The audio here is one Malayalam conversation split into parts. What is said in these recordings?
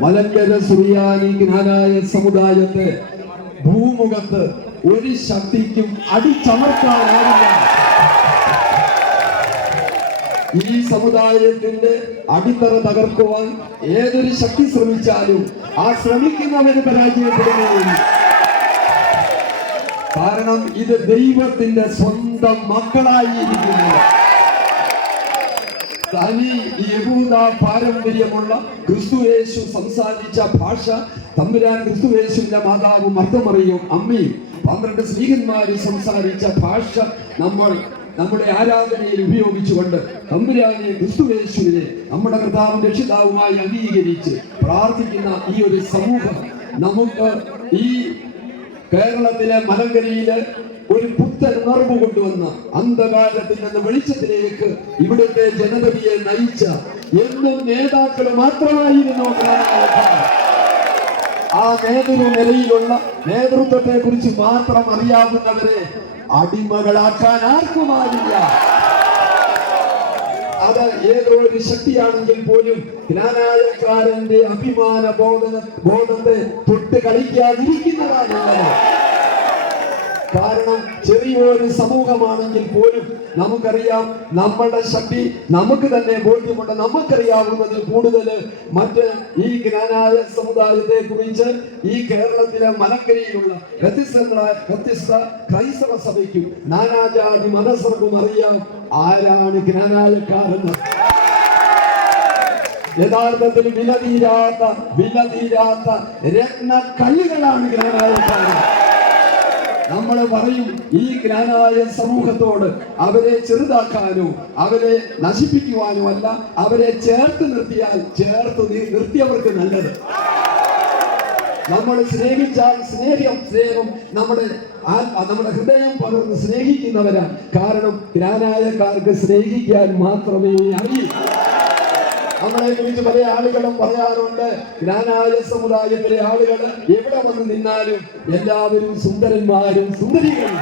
മലങ്കര സുറിയാനി ജ്ഞാനായ സമുദായത്തെ ഭൂമുഖത്ത് ഒരു ശക്തിക്കും അടിച്ചമർത്താനാവില്ല. ഈ സമുദായത്തിന്റെ അടിത്തറ തകർക്കുവാൻ ഏതൊരു ശക്തി ശ്രമിച്ചാലും ആ ശ്രമിക്കുന്നവര് പരാജയപ്പെടുകയില്ല. കാരണം ഇത് ദൈവത്തിന്റെ സ്വന്തം മക്കളായിരിക്കുന്നു തനി യഹൂദ പാരമ്പര്യമുള്ള ക്രിസ്തുയേശു സംസാരിച്ച ഭാഷ തമ്പുരാൻ ക്രിസ്തുയേശുവിന്റെ മാതാവും അർത്ഥമറിയും അമ്മയും പന്ത്രണ്ട് സ്ത്രീകന്മാര് സംസാരിച്ച ഭാഷ നമ്മൾ നമ്മുടെ ആരാധനയിൽ ഉപയോഗിച്ചുകൊണ്ട് തമ്പുരാനെ ക്രിസ്തുവേശുവിനെ നമ്മുടെ കർത്താവും രക്ഷിതാവുമായി അംഗീകരിച്ച് പ്രാർത്ഥിക്കുന്ന ഈ ഒരു സമൂഹം നമുക്ക് ഈ കേരളത്തിലെ മലങ്കരയിലെ ഒരു ഉണർവ് കൊണ്ടുവന്ന അന്ധകാലത്തിൽ നിന്ന് വെളിച്ചത്തിലേക്ക് ഇവിടുത്തെ ജനതയെ നയിച്ച എന്നും നേതാക്കൾ മാത്രമായിരുന്നു. ആ നേതൃ നിലയിലുള്ള നേതൃത്വത്തെ കുറിച്ച് മാത്രം അറിയാവുന്നവരെ അടിമകളാക്കാൻ ആർക്കുമാവില്ല അത് ഏതോ ഒരു ശക്തിയാണെങ്കിൽ പോലും ജ്ഞാനായക്കാരന്റെ അഭിമാന ബോധന ബോധത്തെ തൊട്ട് കളിക്കാതിരിക്കുന്നതാണുള്ളത് കാരണം ചെറിയൊരു സമൂഹമാണെങ്കിൽ പോലും നമുക്കറിയാം നമ്മുടെ ശക്തി നമുക്ക് തന്നെ ബോധ്യമുണ്ട്. നമുക്കറിയാവുന്നതിൽ കൂടുതൽ. മറ്റ് ഈ ജ്ഞാനായ സമുദായത്തെ കുറിച്ച് ഈ കേരളത്തിലെ മലക്കരിയിലുള്ള വ്യത്യസ്തങ്ങളായ വ്യത്യസ്ത ക്രൈസ്തവ സഭയ്ക്കും നാനാജാതി മതസർക്കും അറിയാം ആരാണ് ജ്ഞാനായക്കാരെന്ന്. യഥാർത്ഥത്തിൽ വിലതീരാത്ത വിലതീരാത്ത രത്ന കല്ലുകളാണ് ജ്ഞാനായക്കാരൻ നമ്മൾ പറയും ഈ ജ്ഞാനായ സമൂഹത്തോട് അവരെ ചെറുതാക്കാനോ അവരെ നശിപ്പിക്കുവാനോ അല്ല അവരെ ചേർത്ത് നിർത്തിയാൽ ചേർത്ത് നിർത്തിയവർക്ക് നല്ലത്. നമ്മൾ സ്നേഹിച്ചാൽ സ്നേഹം സ്നേഹം നമ്മുടെ നമ്മുടെ ഹൃദയം പകർന്ന് സ്നേഹിക്കുന്നവരാണ്. കാരണം ജ്ഞാനായക്കാർക്ക് സ്നേഹിക്കാൻ മാത്രമേ അറിയൂ. നമ്മളെ കുറിച്ച് പല ആളുകളും പറയാറുണ്ട് ജ്ഞാനായ സമുദായത്തിലെ ആളുകൾ എവിടെ വന്ന് നിന്നാലും എല്ലാവരും സുന്ദരന്മാരും സുന്ദരികളും.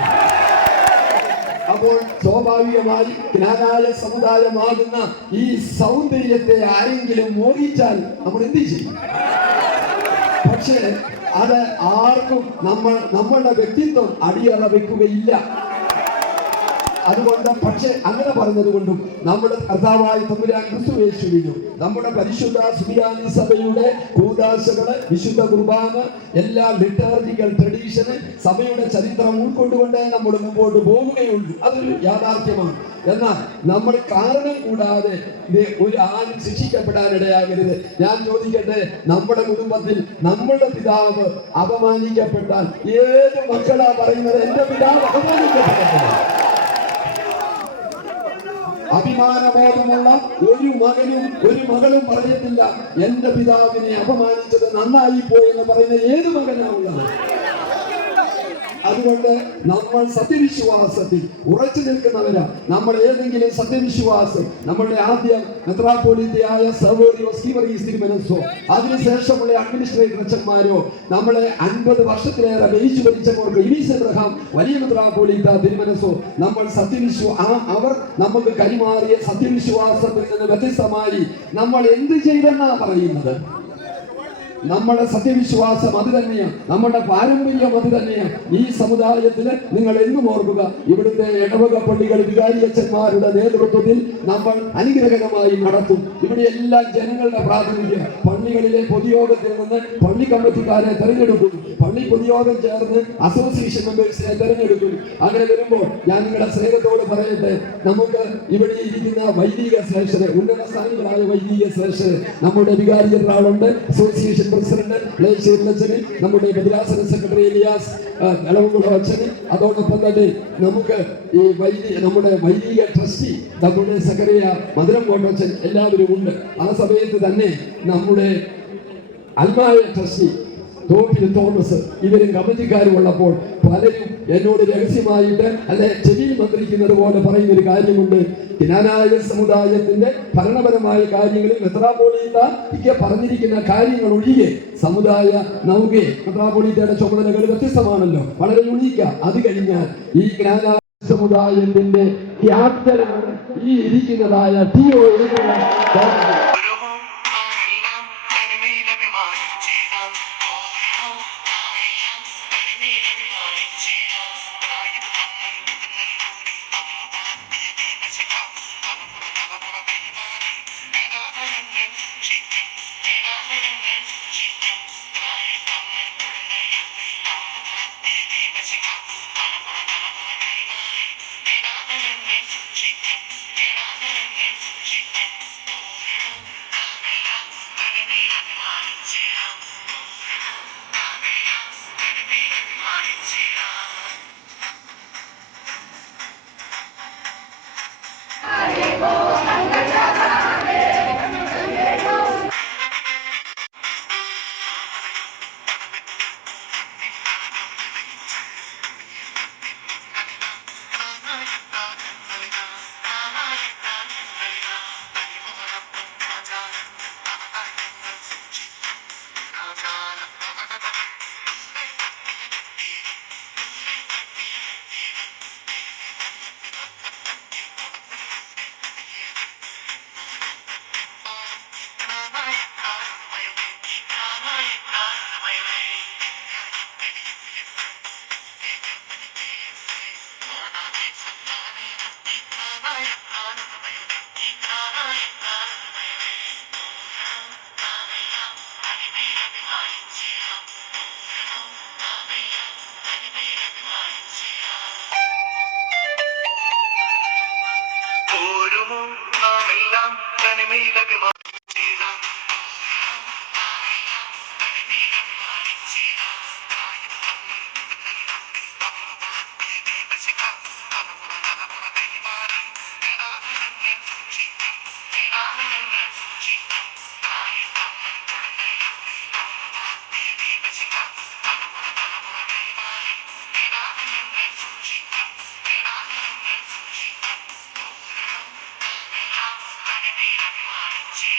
അപ്പോൾ സ്വാഭാവികമായി ജ്ഞാനായ സമുദായമാകുന്ന ഈ സൗന്ദര്യത്തെ ആരെങ്കിലും മോഹിച്ചാൽ നമ്മൾ എന്ത് ചെയ്യും? പക്ഷേ അത് ആർക്കും നമ്മൾ നമ്മളുടെ വ്യക്തിത്വം അടിയറ വെക്കുകയില്ല. അതുകൊണ്ട് പക്ഷേ അങ്ങനെ പറഞ്ഞതുകൊണ്ടും നമ്മുടെ കർത്താവായ തമ്പുരാൻ ക്രിസ്തുവേശുവിനും നമ്മുടെ പരിശുദ്ധ സുബിയാനി സഭയുടെ കൂതാശകൾ വിശുദ്ധ കുർബാന എല്ലാ ലിറ്റർജിക്കൽ ട്രഡീഷന് സഭയുടെ ചരിത്രം ഉൾക്കൊണ്ടുകൊണ്ടേ നമ്മൾ മുമ്പോട്ട് പോവുകയുള്ളൂ അതൊരു യാഥാർത്ഥ്യമാണ്. എന്നാൽ നമ്മൾ കാരണം കൂടാതെ ഒരു ആരും ശിക്ഷിക്കപ്പെടാനിടയാകരുത്. ഞാൻ ചോദിക്കട്ടെ നമ്മുടെ കുടുംബത്തിൽ നമ്മുടെ പിതാവ് അപമാനിക്കപ്പെട്ടാൽ ഏത് മക്കളാ പറയുന്നത്? എന്റെ പിതാവ് അപമാനിക്കപ്പെട്ടത് അഭിമാനബോധമുള്ള ഒരു മകനും ഒരു മകളും പറഞ്ഞിട്ടില്ല. എന്റെ പിതാവിനെ അപമാനിച്ചത് നന്നായി പോയി എന്ന് പറയുന്ന ഏത് മകനാണുള്ളത്? അതുകൊണ്ട് നമ്മൾ സത്യവിശ്വാസത്തിൽ ഉറച്ചു നിൽക്കുന്നവരാ. നമ്മൾ ഏതെങ്കിലും സത്യവിശ്വാസം നമ്മളുടെ ആദ്യം മെത്രാപോലിത്തയായ സവോറിയോസ് കീവറീസ് തിരുമനസോ അതിനുശേഷമുള്ള അഡ്മിനിസ്ട്രേറ്റർ അച്ഛന്മാരോ നമ്മളെ അൻപത് വർഷത്തിലേറെ വേയിച്ചു ഭരിച്ചവർക്ക് ബെയ്ലീസ് എബ്രഹാം വലിയ മെത്രാപോലിത്ത തിരുമനസോ നമ്മൾ സത്യവിശ്വാ അവർ നമുക്ക് കൈമാറിയ സത്യവിശ്വാസത്തിൽ നിന്ന് വ്യത്യസ്തമായി നമ്മൾ എന്ത് ചെയ്തെന്നാ പറയുന്നത്? നമ്മുടെ സത്യവിശ്വാസം അത് തന്നെയാണ് നമ്മുടെ പാരമ്പര്യം അത് തന്നെയാണ് ഈ സമുദായത്തിൽ നിങ്ങൾ എന്നും ഓർക്കുക ഇവിടുത്തെ ഇടവക പള്ളികൾ വികാരിയച്ഛന്മാരുടെ നേതൃത്വത്തിൽ നമ്മൾ അനുഗ്രഹകരമായി നടത്തും. ഇവിടെ എല്ലാ ജനങ്ങളുടെ പ്രാതിനിധ്യം. പള്ളികളിലെ പൊതുയോഗത്തിൽ നിന്ന് പള്ളി കമ്മിറ്റിക്കാരെ തെരഞ്ഞെടുക്കും. പള്ളി പൊതുയോഗം ചേർന്ന് അസോസിയേഷൻ മെമ്പേഴ്സിനെ തെരഞ്ഞെടുക്കും. അങ്ങനെ വരുമ്പോൾ ഞാൻ നിങ്ങളുടെ സ്നേഹത്തോട് പറയട്ടെ നമുക്ക് ഇവിടെ ഇരിക്കുന്ന വൈദിക ശ്രേഷ്ഠരെ ഉന്നത സ്ഥാനങ്ങളായ വൈദിക ശ്രേഷ്ഠരെ നമ്മുടെ വികാരി ജനറാളുണ്ട് പ്രസിഡന്റ് അച്ഛന് നമ്മുടെ ഭദ്രാസന സെക്രട്ടറി ഇലിയാസ് ഇളവുകുളം അച്ഛന്. അതോടൊപ്പം തന്നെ നമുക്ക് ഈ വൈദിക നമ്മുടെ വൈദിക ട്രസ്റ്റി നമ്മുടെ സക്കറിയ മധുരം കോട്ടച്ചൻ എല്ലാവരും ഉണ്ട്. ആ സമയത്ത് തന്നെ നമ്മുടെ അൽമായ ട്രസ്റ്റി തോപ്പിൽ തോമസ് ഇവരും കമ്മിറ്റിക്കാരും ഉള്ളപ്പോൾ പലരും എന്നോട് രഹസ്യമായിട്ട് അല്ലെ ചെവിയിൽ മന്ത്രിക്കുന്നത് പോലെ പറയുന്ന ഒരു കാര്യമുണ്ട്. ജ്ഞാനായ സമുദായത്തിന്റെ ഭരണപരമായ കാര്യങ്ങളിൽ മെത്രാപോളീത്ത പറഞ്ഞിരിക്കുന്ന കാര്യങ്ങൾ ഒഴികെ സമുദായ നൗകെ മെത്രാപോളീത്തയുടെ ചുമതലകൾ വ്യത്യസ്തമാണല്ലോ. വളരെ യുണീക്ക അത് കഴിഞ്ഞാൽ ഈ ജ്ഞാനായ സമുദായത്തിന്റെ ക്യാപ്റ്റനാണ് ഈ ഇരിക്കുന്നതായ ടി ഒ ഒരു പോരുമോ എല്ലാം തനിമയിലഭിമാനിച്ചിടാം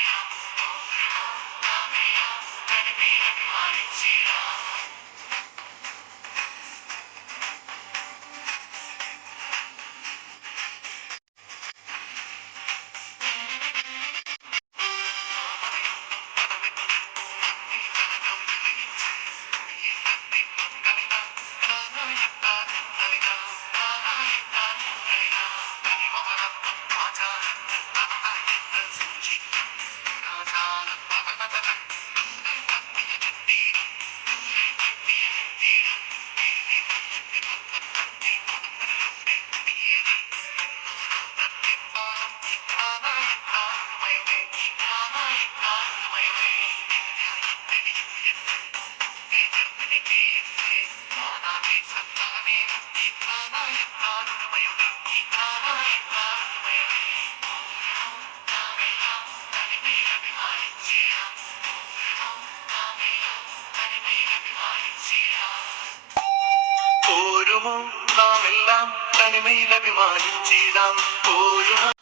house. പോരുമോ? നാമെല്ലാം തനിമയിൽ അഭിമാനിച്ചിടാം. പോരുമോ?